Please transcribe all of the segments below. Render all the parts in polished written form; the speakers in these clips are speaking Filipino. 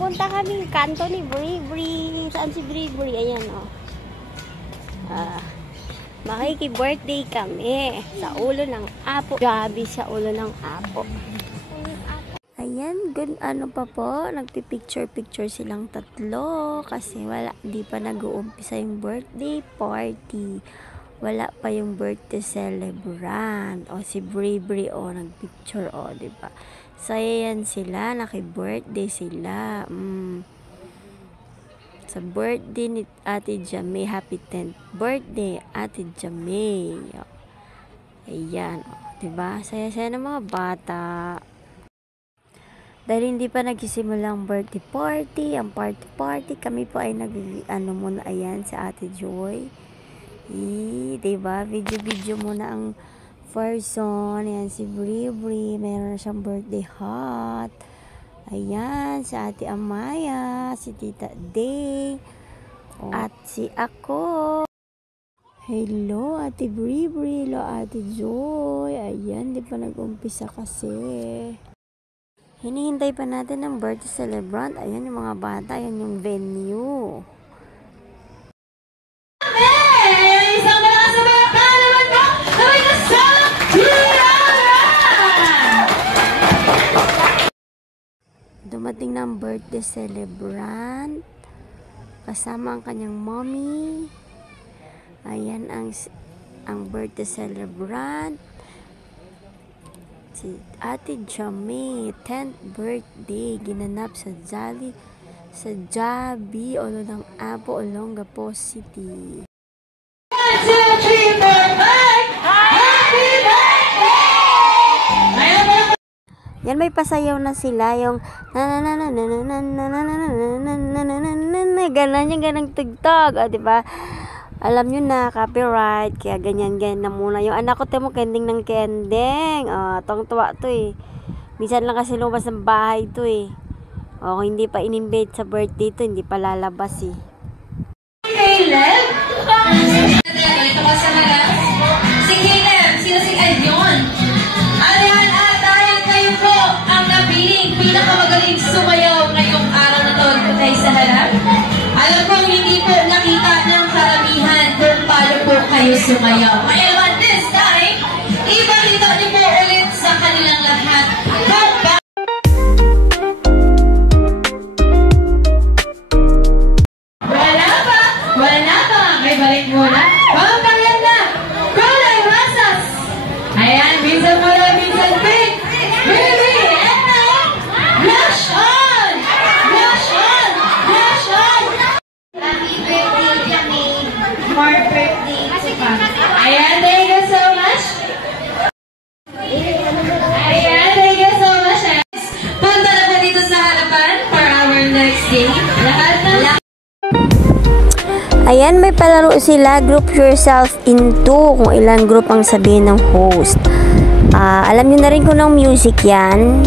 Pupunta kami kanto ni Bri. Saan si Bri? Ayan, oh. Makiki-birthday kami sa ulo ng apo. Gabi sa ulo ng apo. Ayan, good ano pa po. Nagpipicture-picture silang tatlo. Kasi wala, di pa nag-uumpisa yung birthday party. Wala pa yung birthday celebrant. O si Bri, o nagpicture, o diba? Saya yan sila, naki-birthday sila. Sa birthday ni Ate Jamay, happy 10th birthday, Ate Jamay. Ayan, diba? Saya-saya ng mga bata. Dahil hindi pa nagsisimulang birthday party, ang party, kami po ay ano muna, ayan, sa Ate Joy. Diba? Video muna ang person. Ayan, si Bri, meron na siyang birthday hat. Ayan, si Ate Amaya, si Tita Day, at si ako. Hello, Ate Bri, hello, Ate Joy. Ayan, di pa nag-umpisa kasi. Hinihintay pa natin ang birthday celebrant. Ayan yung mga bata, ayan yung venue. Dumating ng birthday celebrant kasama ang kanyang mommy. Ayan ang birthday celebrant, si Ate Jamay, 10th birthday ginanap sa Jabi, ulo ng Apo, Olongapo City. 1, 2, 3, 4, 5. Happy birthday! Yan, may pasayaw na sila, yung ganan yung ganang tugtog, o diba? Alam nyo na, copyright, kaya ganyan na muna. Yung anak ko, temo, kending ng kending. Tuwang-tuwa to eh. Minsan lang kasi lumabas ng bahay to eh. O, hindi pa in-invite sa birthday to, hindi pa lalabas eh. Caleb? Ito ko sa harap. Si Caleb, sino si Alyon? Ayan, at dahil kayo po ang napiling pinakamagaling sumayaw ngayong araw na to dito tayo sa harap. Alam ko hindi po nakita ng karamihan kung paano po kayo sumayaw. Ngayon, this time, ipakita niyo po ulit sa kanilang lahat. Wala pa. May balik muna. Pangkalan na. Kulay Rasas. Ayan, minsan muna, minsan pink. Baby, and now, blush on. Blush on. Blush on. Happy birthday, Jamay. More birthday. Ayan, thank you so much. Ayan, thank you so much. Punta na po dito sa harapan for our next game. Lahat na. Ayan, may palaro sila, group yourself into, kung ilang group ang sabihin ng host. Alam nyo na rin kung ng music yan.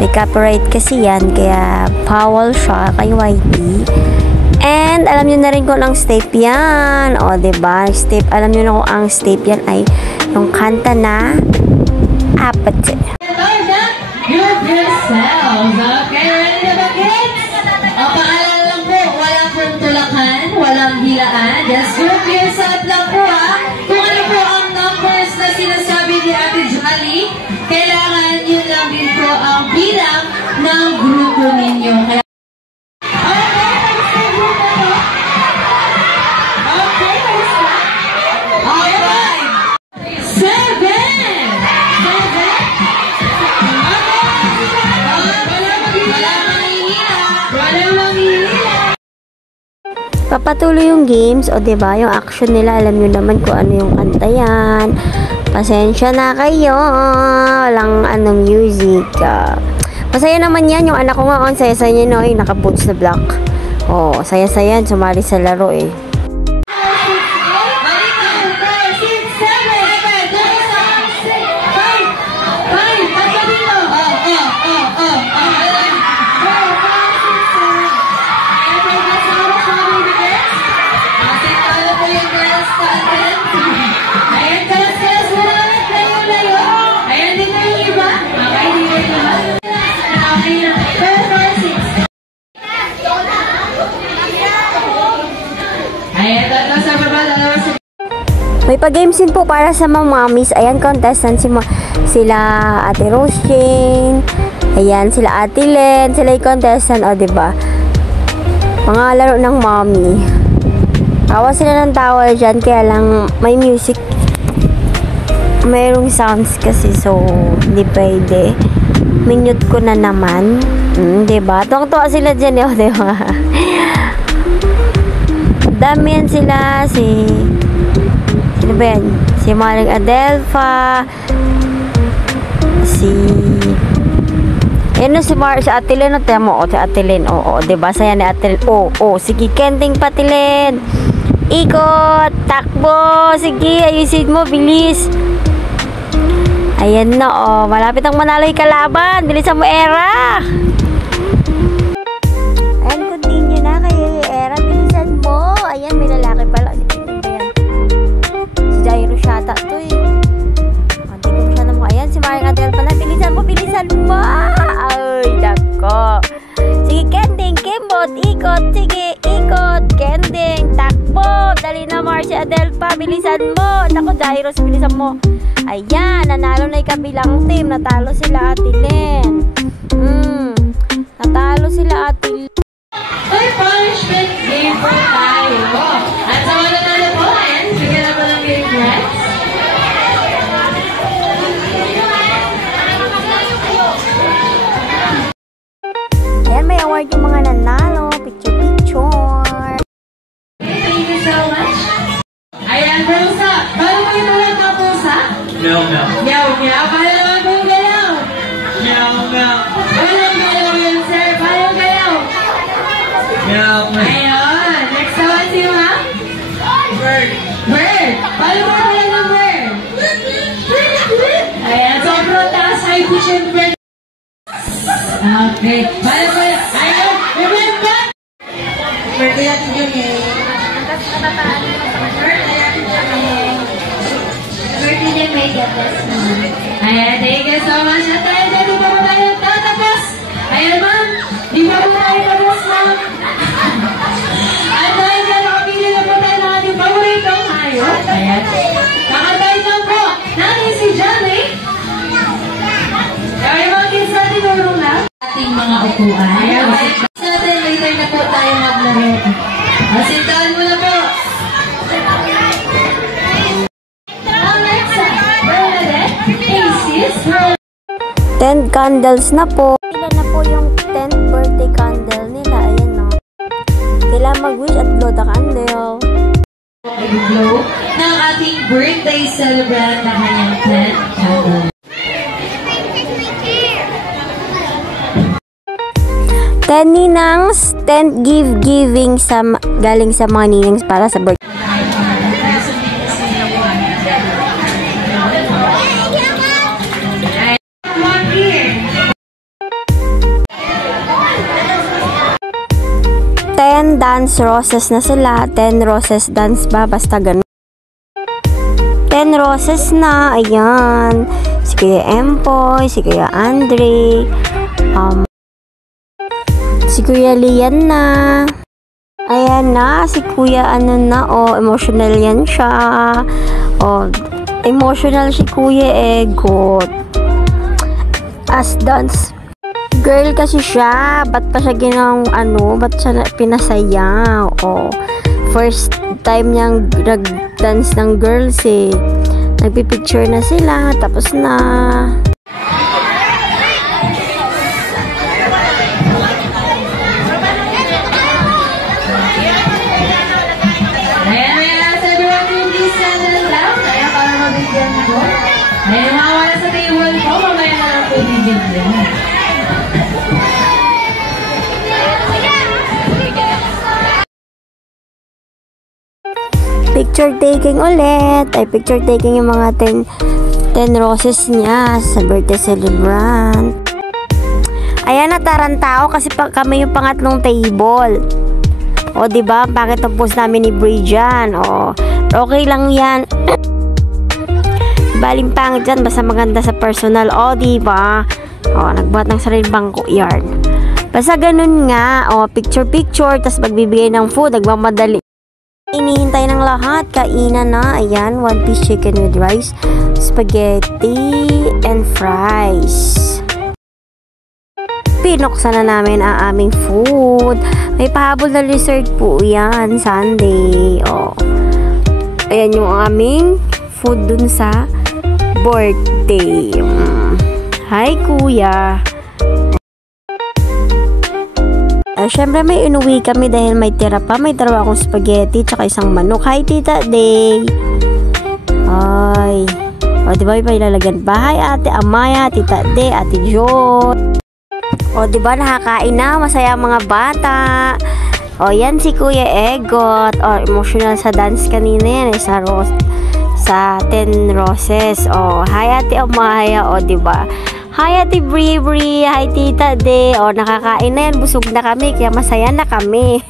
May copyright kasi yan, kaya bawal siya kay YT. And alam nyo na rin kung ang step yan. O, diba? Step, alam nyo na kung ang step yan ay yung kanta na apat. Group yourselves. Okay, ready na ba, kids? O, paalala lang po, walang pong tulakan, walang hilaan. Just group yourself lang po, ha? Kung ano po ang numbers na sinasabi ni Ate Jolly, kailangan yun lang din po ang bilang ng grupo ninyo. Kaya papatuloy yung games, o diba, yung action nila, alam nyo naman kung ano yung kanta yan. Pasensya na kayo, walang music. Masaya naman yan, yung anak ko nga, ang saya-saya niya, no, naka-boots na black. Saya-saya yan, sumali sa laro eh. Pa-games din po para sa mga mommies. Ayan, contestant sila Ate Roshing. Ayan, sila Ate Len. Sila yung contestant, o, diba? Mga laro ng mommy. Tawa sila ng tawa dyan, kaya lang may music. Mayroong sounds kasi, so hindi pwede. Minute ko na naman. Diba? Tuwang-tuwa sila dyan, o, diba? Dami yan sila. Sino ba yan? Si Maring Adelpha. Yan si Atelin. O, tiyan mo. O, si Atelin. O, diba? Saya ni Atelin. O, sige, Kending Patilin. Ikot. Takbo. Sige, ayusin mo. Bilis. Ayan na, o. Malapit ang manalo yung kalaban. Bilisan mo, Era. Ayan, continue na kayo, Era. Bilisan mo. Ayan, may lalaki pala. Si Jairo Shata to, eh. Hindi ko siya naman. Ayan, si Maring Adelpha na. Bilisan mo, bilisan mo. Ay, dako. Sige, Kending, Kimbot, ikot. Sige, ikot. Kending, takbo. Dali na, Marcy Adelpha. Bilisan mo. Naku, Jairos, bilisan mo. Ayan, nanalo na yung kabilang team. Natalo sila Ate Len. Natalo sila Ate Len. May punishment game po tayo. At sa mga nanalo po, ayan, bigyan na po ng regrets. Ayan, may award yung mga nanalo. Picture. Thank you so much. Ayan, Rosa. Paano mo yung mga kapusa? Meow, meow. Meow, meow. Paano naman po yung galaw? Meow, meow. Walang galaw yun, sir. Paano yung galaw? Meow, meow. Ayun. Next naman si ma'am? Bird. Bird. Paano mo pala ng bird? Ayan, sobrang taas ay kitchen bird. Okay. Paano mo yun? Ayun. Remember? Birthday natin yun eh. Ayan, thank you so much. At tayo, di pa po tayo tatapos. Ayan, ma'am. Di pa po tayo tapos, ma'am. At dahil na nakapili na po tayo ng ating paboritong hayop. Ayan. Kakatayin lang po natin si Johnny. Kaya yung mga kids natin turong na. Ating mga upuan. Ayan, natin later na po tayo maglaro. Asintahan mo na po. Alexa, Bernadette, Aces, 10 candles na po. Ilan na po yung 10th birthday candle nila. Ayan, no. Kailangan mag-wish at blow the candle. Glow ng ating birthday celebrant na kanyang 10th candle. 10 ninangs, 10 giving galing sa mga ninangs para sa birthday. Dance roses na sila. 10 roses dance ba? Basta ganun. 10 roses na. Ayan. Si Kuya Empoy, si Kuya Andre, si Kuya Lian na. Ayan na. Si Kuya ano na. Emotional yan siya. Emotional si Kuya Egot. As dance. Girl kasi siya. Ba't pa siya ba't siya pinasaya? First time niyang nag-dance ng girls eh. Nagpipicture na sila. Tapos na. Ayan, sa everyone yung please settle down. Ayan, para mabigyan ko. Ayan, mga wala sa table ko. Mamaya na lang po bibigyan. Picture taking ulit. Picture taking yung mga 10 roses niya sa birthday celebrant. Ayan, natarantao kasi kami yung pangatlong table. Diba? Bakit ang post namin ni Bray dyan? Okay lang yan. Baling pangit dyan. Basta maganda sa personal. Diba? Nagbuhat ng sarili bangko yarn. Basta ganun nga. Picture. Tapos magbibigay ng food. Nagmamadali. Inihintay ng lahat, kainan na. Ayan, 1 piece chicken with rice, spaghetti, and fries. Pinuksan na namin ang aming food. May pahabol na dessert po yan, Sunday. Oh. Ayan yung aming food dun sa birthday. Hi, kuya. Syempre may inuwi kami dahil may tira pa. May dalawa akong spaghetti tsaka isang manok. Hi, Tita Day. Ay. O, diba may ilalagyan ba? Hi, Ate Amaya, Tita Day, Ate Jo. O, diba nakakain na? Masaya ang mga bata. O, yan si Kuya Egot. O, emotional sa dance kanina yan. Sa 10 Roses. O, hi, Ate Amaya. O, diba? Hi, Ate Bri. Hi, Tita Day. O, nakakain na yan. Busog na kami. Kaya masaya na kami.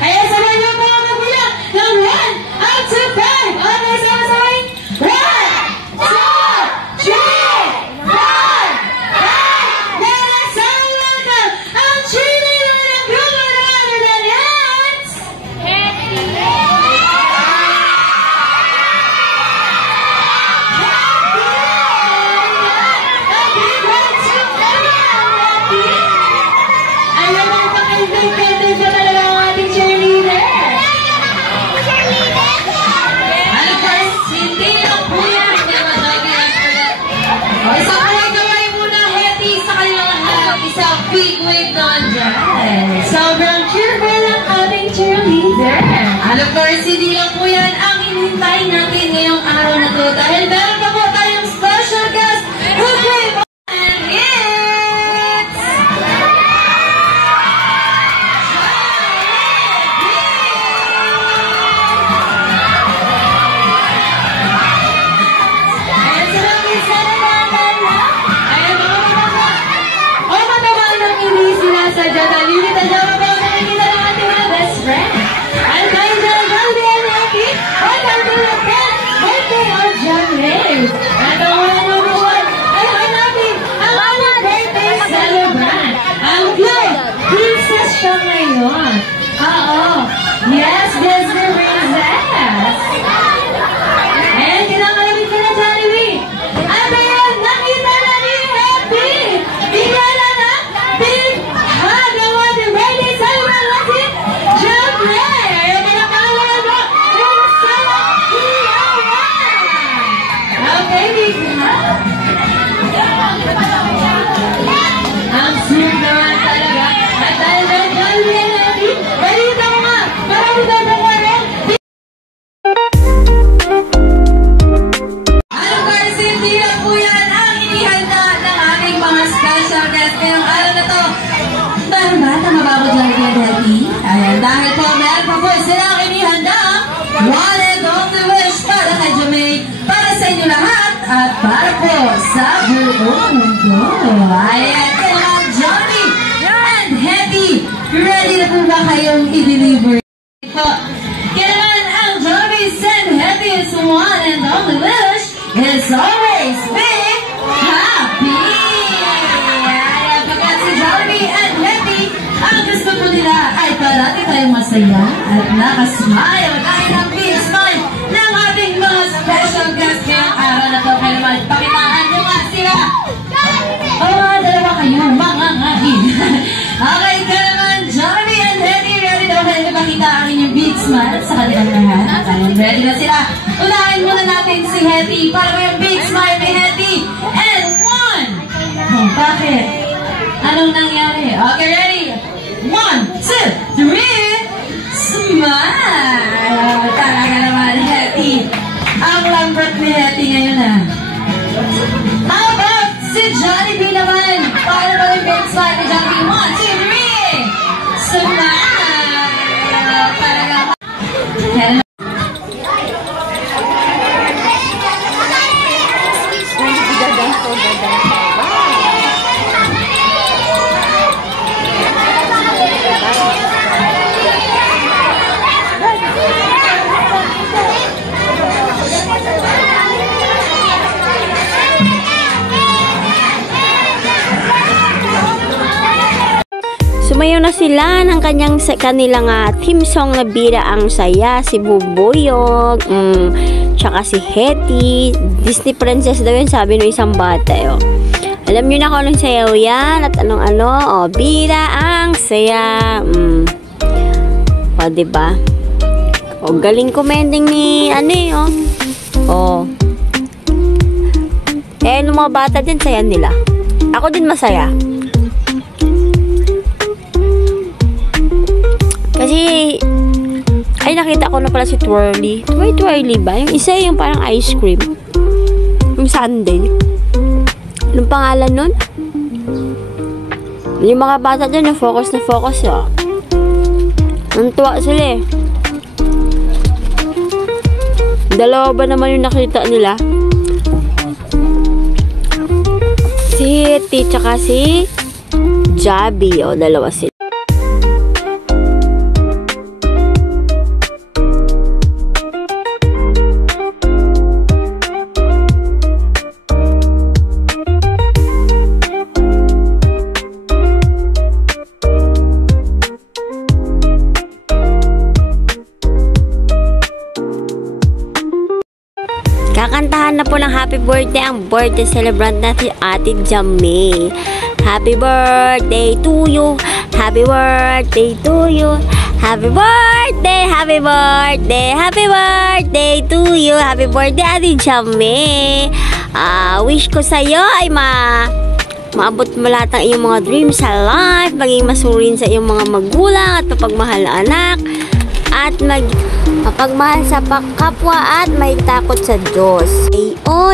Ayan, sabay niyo mga magulang ng 1 up to 5. Okay, sabay-sabay. 1, 2, 3, 4, 5. Then let's all welcome ang cheerleader ng group of other than it. Alam mo, pakilbig-kilbig na talaga ang ating cheerleader. Ano guys, hindi lang po yan. Hindi naman tayo isang kaway-kaway muna, Hetty, sa kanilang lahat. Isang big wave doon dyan. Sobrang cheerful ang ating cheerleader. And of course, hindi lang po yan ang inintay natin ngayong araw na to. Dahil meron pa po tayong special guest who came on and it's... Ayan, salamat sa naman na. Ayan, mga matawag ng hindi sila sa Jollibee. Tadyawa po ang nakikita ng ating mga best friend. At dahil sa Jollibee and Happy, welcome to the 10th birthday of John Ray. At ang una number 1 ay hanapin ang ating birthday celebrant. Ang cute princess siya ngayon. Oo. Yes, Disney Princess. Ayan, kinakalamit ka na, Jollibee. At ayan, nakita na ni Happy. Bigyan na na, big hug ang ating birthday celebrant natin, John Ray. Ayan, kinakalamit mo, yung sama, okay, big hug. Ang sweet naman talaga. At dahil na Jollibee and Happy, balita mo nga, marami daw na kwaro. Ano guys, hindi lang po yan ang inihanda ng aming mga special guest ngayong araw na to. Dahil ba, tama ba ako dyan kay Daddy? Ayan, dahil po meron pa po silang inihanda one and only wish para kay Jamay, para sa inyo lahat, at para po sa buong mundo. Ayan, kaya Johnny and Happy, ready na po ba kayong i-deliver? Kaya naman ang Johnny's and Happy's one and only wish is always be happy. Ayan, pagkat si Johnny and Happy, ang gusto po nila ay parati tayong masaya at nakasmile dahil ang big smile ng ating mga special guest ngayong araw na to. Kaya naman, pakitaan nyo nga sila. O mga dalawa kayo, mga ngahin. Okay, kaya naman, Johnny and Happy, ready daw kayo ipakita ang inyong big smile sa kanilang lahat. Ayan, ready na sila. Unahin muna natin si Happy para may big smile ni Happy. And 1! Oh, bakit? Anong nangyari? Okay, ready? 1, 2, 3! Smile! Talaga naman, Happy. Ang lambot ni Happy ngayon ah. How about si Johnny B naman? Paano ba yung big smile ni Johnny? 1, 2, 3! Smile! Talaga naman. Hello. Sumayaw na sila ng kanilang theme song na Bida ang Saya. Si Bubuyog, tsaka si Hetty. Disney princess daw yun, sabi ng isang bata. Alam nyo na kung anong sayaw yan at anong Bida ang Saya. O, diba? O, galing commenting ni nung mga bata din, saya nila. Ako din masaya. Kasi, nakita ko na pala si Twirly. Twirly ba? Yung isa yung parang ice cream. Yung sundae. Anong pangalan nun? Yung mga bata dyan, focus na focus, Nantuwa sila, Dalawa ba naman yung nakita nila? Si Hetty, tsaka si Jabi, dalawa sila. Kakantahan na po ng happy birthday ang birthday celebrant natin Ate Jamie. Happy birthday to you. Happy birthday to you. Happy birthday, happy birthday, happy birthday to you. Happy birthday Ate Jamie. Wish ko sa'yo ay maabot mo lahat ng iyong mga dreams sa life, maging masurin sa iyong mga magulang at mapagmahal na anak, at mapagmahal sa kapwa at may takot sa Diyos.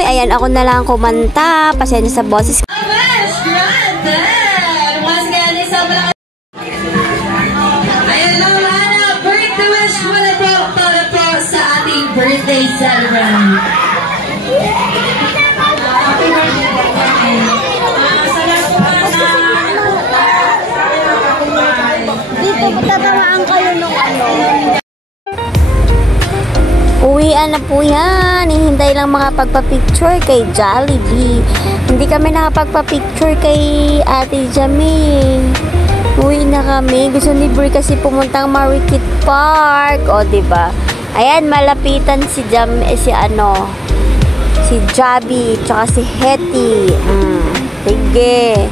Ayan ako na lang kumanta. Pasensya sa boses. Ayan naman, birthday wish mo na po para po sa ating birthday celebrant. Dito, tatangaan kayo nung Uwian na po yan. Hihintay lang makapagpa-picture kay Jollibee. Hindi kami nakapagpa-picture kay Ate Jamie. Uwi na kami. Gusto ni Brie kasi pumuntang Marikit Park. O, diba? Ayan, malapitan si si Jabi, tsaka si Hetty. Sige.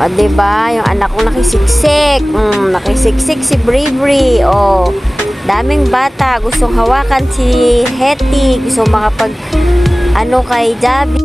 O, diba? Yung anak ko nakisiksik. Nakisiksik si Brie. O, daming bata. Gustong hawakan si Hetty. Gustong makapag kay Jabi.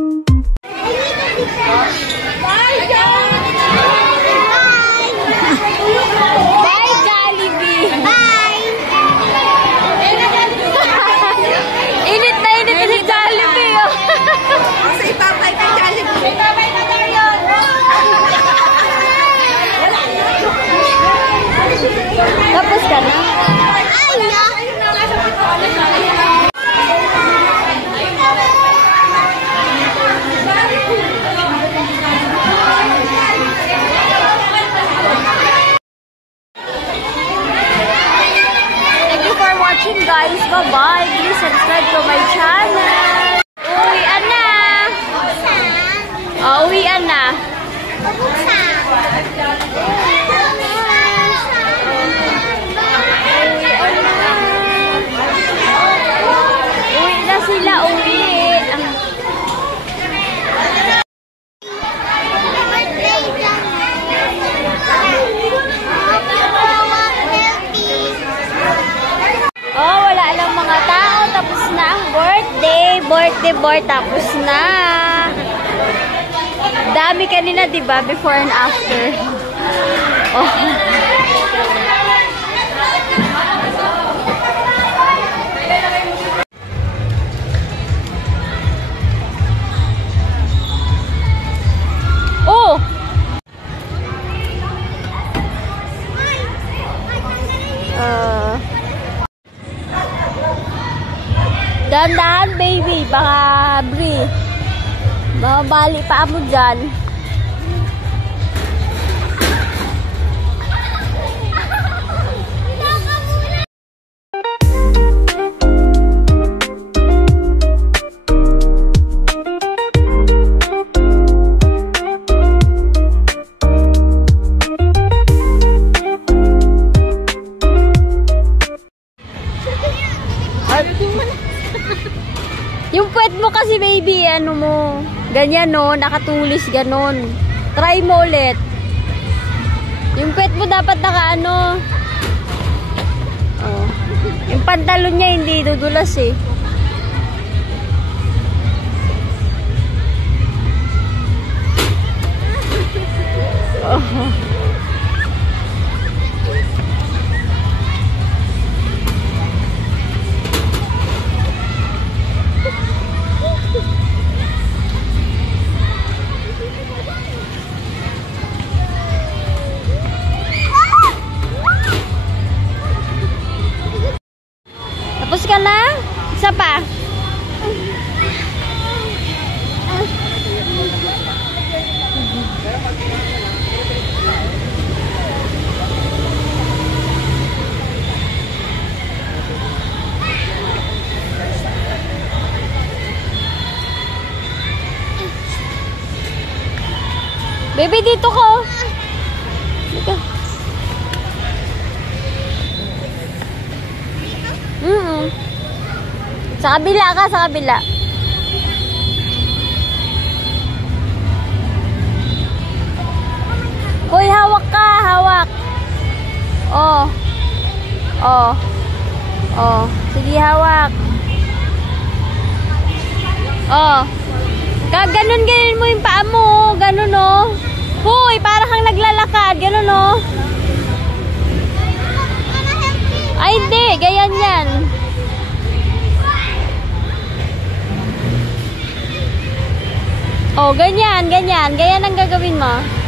Tapos ka na? Thank you for watching, guys. Bye-bye. Please subscribe to my channel. Uwian na. Uwian na. Sila uwi. Wala lang mga tao. Tapos na ang birthday boy. Tapos na. Dami kanina, diba? Before and after. Dahan-dahan, baby. Baka Brie. Mabali pa mo dyan. pet mo kasi baby, ano mo, ganyan no, nakatulis ganon. Try mo ulit. Yung pet mo dapat naka oh. Yung pantalon niya hindi dudulas eh. Oh. Tapos ka na? Isa pa? Baby, dito ko. Dito. Sa kabila ka, sa kabila. Hoy, hawak ka, hawak. Oh. Oh. Oh, sige hawak. Oh. Gaganon mo yung paa mo, ganon oh. Hoy, para kang naglalakad, ganon oh. Ay, hindi, ganyan yan. Oh, ganyan, ganyan. Ganyan ang gagawin mo.